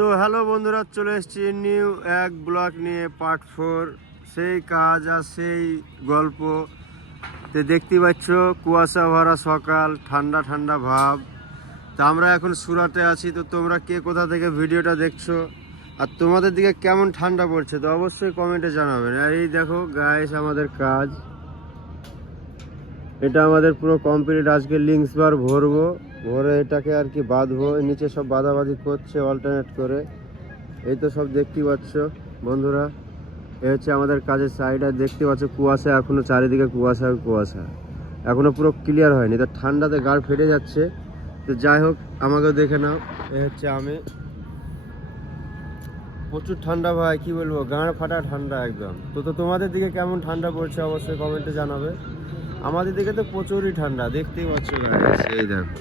তো হ্যালো বন্ধুরা, চলে এসেছি নিউ এক ব্লগ নিয়ে পার্ট 4। সেই কাজ আর সেই গল্প। তো দেখতে পাচ্ছ কুয়াশা ভরা সকাল, ঠান্ডা ঠান্ডা ভাব। তো আমরা এখন সুরাটে আছি। তো তোমরা কে কোথা থেকে ভিডিওটা দেখছো আর তোমাদের দিকে কেমন ঠান্ডা পড়ছে তো অবশ্যই কমেন্টে জানাবেন। আর এই দেখো গাইস, আমাদের কাজ এটা আমাদের পুরো কমপ্লিট। আজকে লিঙ্কস বার ভরবো, ভরে এটাকে আর কি বাঁধবো। নিচে সব বাঁধাবাঁধি করছে অল্টারনেট করে। এই তো সব দেখতে পাচ্ছ বন্ধুরা, এ হচ্ছে আমাদের কাজের সাইড। আর দেখতে পাচ্ছ কুয়াশা, এখনো চারিদিকে কুয়াশা কুয়াশা, এখনো পুরো ক্লিয়ার হয়নি। তো ঠান্ডাতে গাড় ফেটে যাচ্ছে। তো যাই হোক, আমাকেও দেখে নাও। এ হচ্ছে আমি। প্রচুর ঠান্ডা ভাই, কি বলবো, গাঁড় ফাটা ঠান্ডা একদম। তো তোমাদের দিকে কেমন ঠান্ডা পড়ছে অবশ্যই কমেন্টে জানাবে। আমাদের দিকে তো প্রচুরই ঠান্ডা, দেখতেই পাচ্ছ। এই দেখো